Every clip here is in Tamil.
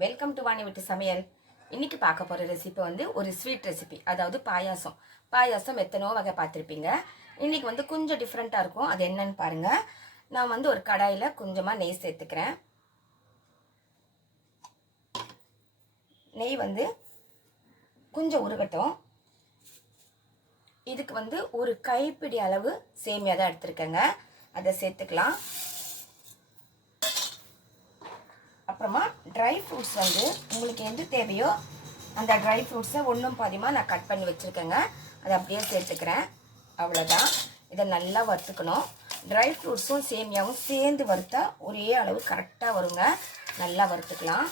வெல்கம் டு வாணி வீட்டு சமையல். இன்னைக்கு பார்க்க போகிற ரெசிபி வந்து ஒரு ஸ்வீட் ரெசிபி, அதாவது பாயாசம். பாயாசம் எத்தனோ வகை பார்த்துருப்பீங்க. இன்னைக்கு வந்து கொஞ்சம் டிஃப்ரெண்ட்டாக இருக்கும். அது என்னன்னு பாருங்கள். நான் வந்து ஒரு கடாயில் கொஞ்சமாக நெய் சேர்த்துக்கிறேன். நெய் வந்து கொஞ்சம் உருகட்டும். இதுக்கு வந்து ஒரு கைப்பிடி அளவு சேமியா தான் எடுத்துருக்கேங்க. அதை சேர்த்துக்கலாம். அப்புறமா ட்ரை ஃப்ரூட்ஸ் வந்து உங்களுக்கு எது தேவையோ அந்த ட்ரை ஃப்ரூட்ஸை ஒன்றும் பாதியமாக நான் கட் பண்ணி வச்சுருக்கேங்க. அதை அப்படியே சேர்த்துக்கிறேன். அவ்வளோதான். இதை நல்லா வறுத்துக்கணும். ட்ரை ஃப்ரூட்ஸும் சேமியாவும் சேர்ந்து வறுத்தா ஒரே அளவு கரெக்டாக வருங்க. நல்லா வறுத்துக்கலாம்.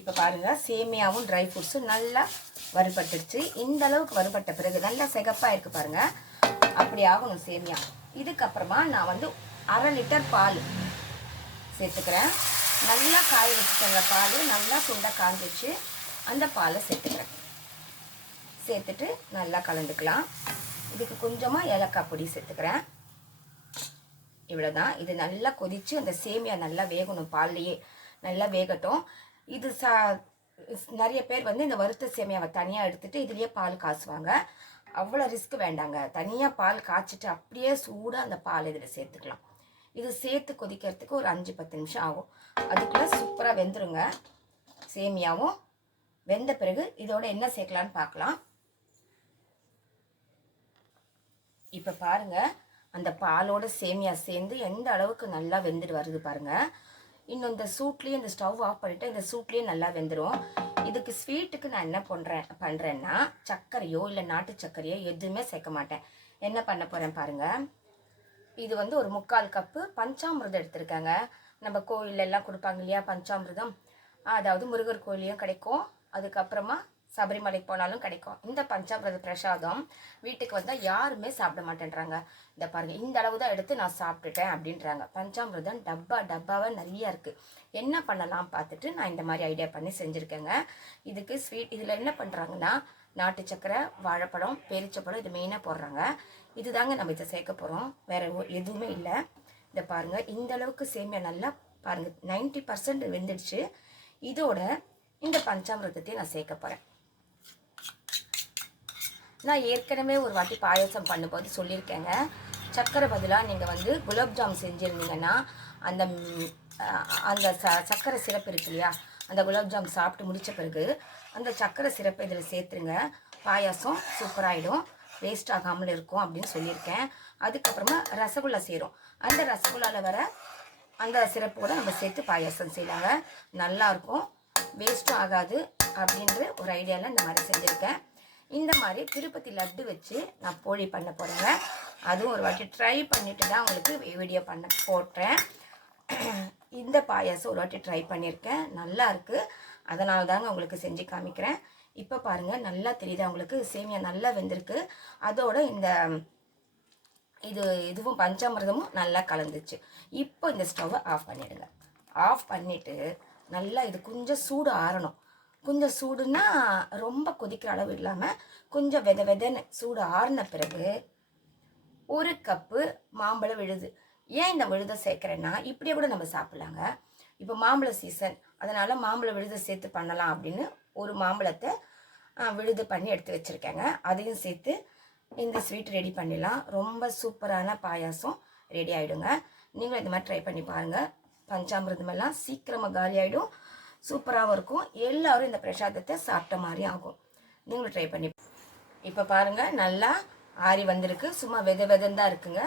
இப்போ பாருங்கள், சேமியாவும் ட்ரை ஃப்ரூட்ஸும் நல்லா வறுபட்டுடுச்சு. இந்த அளவுக்கு வறுபட்ட பிறகு நல்லா சிகப்பாக இருக்குது பாருங்கள். அப்படி ஆகணும் சேமியா. இதுக்கப்புறமா நான் வந்து 1/2 லிட்டர் பால் சேர்த்துக்கிறேன். நல்லா காய வச்சுக்கோங்க. பால் நல்லா சுண்டை காஞ்சிச்சு. அந்த பாலை சேர்த்துக்கிறேன். சேர்த்துட்டு நல்லா கலந்துக்கலாம். இதுக்கு கொஞ்சமாக ஏலக்காய் பொடி சேர்த்துக்கிறேன். இவ்வளோதான். இது நல்லா கொதித்து அந்த சேமியா நல்லா வேகணும். பால்லையே நல்லா வேகட்டும். இது நிறைய பேர் வந்து இந்த வறுத்த சேமியாவை தனியாக எடுத்துகிட்டு இதுலேயே பால் காசுவாங்க. அவ்வளோ ரிஸ்க் வேண்டாங்க. தனியாக பால் காய்ச்சிட்டு அப்படியே சூடாக அந்த பால் இதில் சேர்த்துக்கலாம். இது சேர்த்து கொதிக்கிறதுக்கு ஒரு 5-10 நிமிஷம் ஆகும். அதுக்குள்ளே சூப்பராக வெந்துருங்க. சேமியாவும் வெந்த பிறகு இதோட என்ன சேர்க்கலான்னு பார்க்கலாம். இப்போ பாருங்கள், அந்த பாலோட சேமியா சேர்ந்து எந்த அளவுக்கு நல்லா வெந்துட்டு வருது பாருங்கள். இன்னும் இந்த சூட்லேயே இந்த ஸ்டவ் ஆஃப் பண்ணிவிட்டு இந்த சூட்லேயே நல்லா வெந்துடும். இதுக்கு ஸ்வீட்டுக்கு நான் என்ன பண்ணுறேன்னா சர்க்கரையோ இல்லை நாட்டு சர்க்கரையோ எதுவுமே சேர்க்க மாட்டேன். என்ன பண்ண போகிறேன் பாருங்கள். இது வந்து ஒரு 3/4 கப்பு பஞ்சாமிர்தம் எடுத்திருக்காங்க. நம்ம கோயிலெல்லாம் கொடுப்பாங்க இல்லையா பஞ்சாமிர்தம். அதாவது முருகர் கோயிலையும் கிடைக்கும், அதுக்கப்புறமா சபரிமலை போனாலும் கிடைக்கும். இந்த பஞ்சாமிர்த பிரசாதம் வீட்டுக்கு வந்தால் யாருமே சாப்பிட மாட்டேன்றாங்க. இந்த பாருங்கள், இந்த அளவு தான் எடுத்து நான் சாப்பிட்டுட்டேன் அப்படின்றாங்க. பஞ்சாமிர்தம் டப்பாவாக நிறையா இருக்குது. என்ன பண்ணலாம் பார்த்துட்டு நான் இந்த மாதிரி ஐடியா பண்ணி செஞ்சுருக்கேங்க. இதுக்கு ஸ்வீட் இதில் என்ன பண்ணுறாங்கன்னா நாட்டு சக்கரை, வாழைப்பழம், பேரிச்சப்பழம் இது மெயினாக போடுறாங்க. இது தாங்க நம்ம இதை சேர்க்க போகிறோம். வேறு எதுவுமே இல்லை. இதை பாருங்கள், இந்த அளவுக்கு சேமியா நல்லா பாருங்கள் 90% வெந்துடுச்சு. இதோட இந்த பஞ்சாமிர்தத்தையும் நான் சேர்க்க போகிறேன். நான் ஏற்கனவே ஒரு வாட்டி பாயசம் பண்ணும்போது சொல்லியிருக்கேங்க. சர்க்கரை பதிலாக நீங்கள் வந்து குலாப்ஜாம் செஞ்சுருந்தீங்கன்னா அந்த அந்த சர்க்கரை சிரப்பு இருக்கு இல்லையா, அந்த குலாப்ஜாம் சாப்பிட்டு முடித்த பிறகு அந்த சர்க்கரை சிரப்பை இதில் சேர்த்துருங்க. பாயாசம் சூப்பராகிடும், வேஸ்ட் ஆகாமல் இருக்கும் அப்படின்னு சொல்லியிருக்கேன். அதுக்கப்புறமா ரசகுல்லா சேரும். அந்த ரசகுல்லாவில் வர அந்த சிரப்பு கூட நம்ம சேர்த்து பாயாசம் செய்யலாங்க. நல்லாயிருக்கும், வேஸ்ட்டும் ஆகாது அப்படின்ற ஒரு ஐடியாவில் இந்த மாதிரி செஞ்சுருக்கேன். இந்த மாதிரி திருப்பதி லட்டு வச்சு நான் போழி பண்ண போகிறேங்க. அதுவும் ஒரு வாட்டி ட்ரை பண்ணிவிட்டு தான் உங்களுக்கு வீடியோ பண்ண போட்டேன். இந்த பாயாசம் ஒரு வாட்டி ட்ரை பண்ணியிருக்கேன், நல்லா இருக்குது. அதனால தாங்க உங்களுக்கு செஞ்சு காமிக்கிறேன். இப்போ பாருங்கள், நல்லா தெரியுது உங்களுக்கு சேமியா நல்லா வெந்திருக்கு. அதோட இந்த இதுவும் பஞ்சாமிர்தமும் நல்லா கலந்துச்சு. இப்போ இந்த ஸ்டவ்வை ஆஃப் பண்ணிவிடுங்க. ஆஃப் பண்ணிவிட்டு நல்லா இது கொஞ்சம் சூடு ஆறணும். கொஞ்சம் சூடுன்னா ரொம்ப கொதிக்கிற அளவு இல்லாமல் கொஞ்சம் வெதன்னு சூடு ஆறின பிறகு 1 கப்பு மாம்பழம் விழுது. ஏன் இந்த விழுதை சேர்க்குறேன்னா இப்படியே கூட நம்ம சாப்பிட்லாங்க. இப்போ மாம்பழ சீசன், அதனால் மாம்பழ விழுதை சேர்த்து பண்ணலாம் அப்படின்னு ஒரு மாம்பழத்தை விழுது பண்ணி எடுத்து வச்சுருக்கேங்க. அதையும் சேர்த்து இந்த ஸ்வீட் ரெடி பண்ணிடலாம். ரொம்ப சூப்பரான பாயாசம் ரெடி ஆகிடுங்க. நீங்களும் இந்த மாதிரி ட்ரை பண்ணி பாருங்கள். பஞ்சாமிர்தமெல்லாம் சீக்கிரமாக காலி ஆகிடும், சூப்பராகவும் இருக்கும். எல்லோரும் இந்த பிரசாதத்தை சாப்பிட்ட மாதிரி ஆகும். நீங்களும் ட்ரை பண்ணி. இப்போ பாருங்கள், நல்லா ஆறி வந்திருக்கு. சும்மா வெதன்னு தான் இருக்குங்க.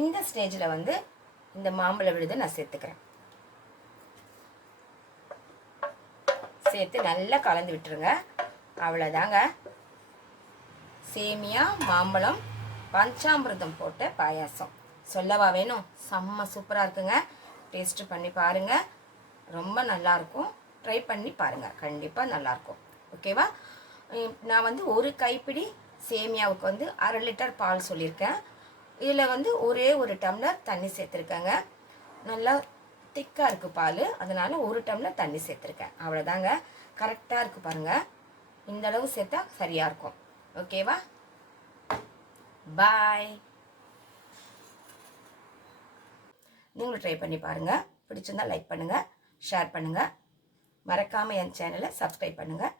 இந்த ஸ்டேஜில் வந்து இந்த மாம்பழ விழுதை நான் சேர்த்துக்கிறேன். சேர்த்து நல்லா கலந்து விட்டுருங்க. அவ்வளோதாங்க, சேமியா, மாம்பழம், பஞ்சாமிர்தம் போட்ட பாயாசம். சொல்லவா வேணும்? செம்ம சூப்பராக இருக்குங்க. டேஸ்ட்டு பண்ணி பாருங்கள், ரொம்ப நல்லாயிருக்கும். ட்ரை பண்ணி பாருங்கள், கண்டிப்பாக நல்லாயிருக்கும். ஓகேவா? நான் வந்து ஒரு கைப்பிடி சேமியாவுக்கு வந்து 1/2 லிட்டர் பால் சொல்லியிருக்கேன். இதில் வந்து ஒரே ஒரு டம்ளர் தண்ணி சேர்த்துருக்கேங்க. நல்லா திக்காக இருக்குது பால், அதனால் 1 டம்ளர் தண்ணி சேர்த்துருக்கேன். அவ்வளோதாங்க, கரெக்டாக இருக்குது பாருங்கள். இந்த அளவு சேர்த்தா சரியாக இருக்கும். ஓகேவா? பாய். நீங்களும் ட்ரை பண்ணி பாருங்கள். பிடிச்சிருந்தா லைக் பண்ணுங்கள், ஷேர் பண்ணுங்கள். மறக்காமல் என் சேனலை சப்ஸ்கிரைப் பண்ணுங்கள்.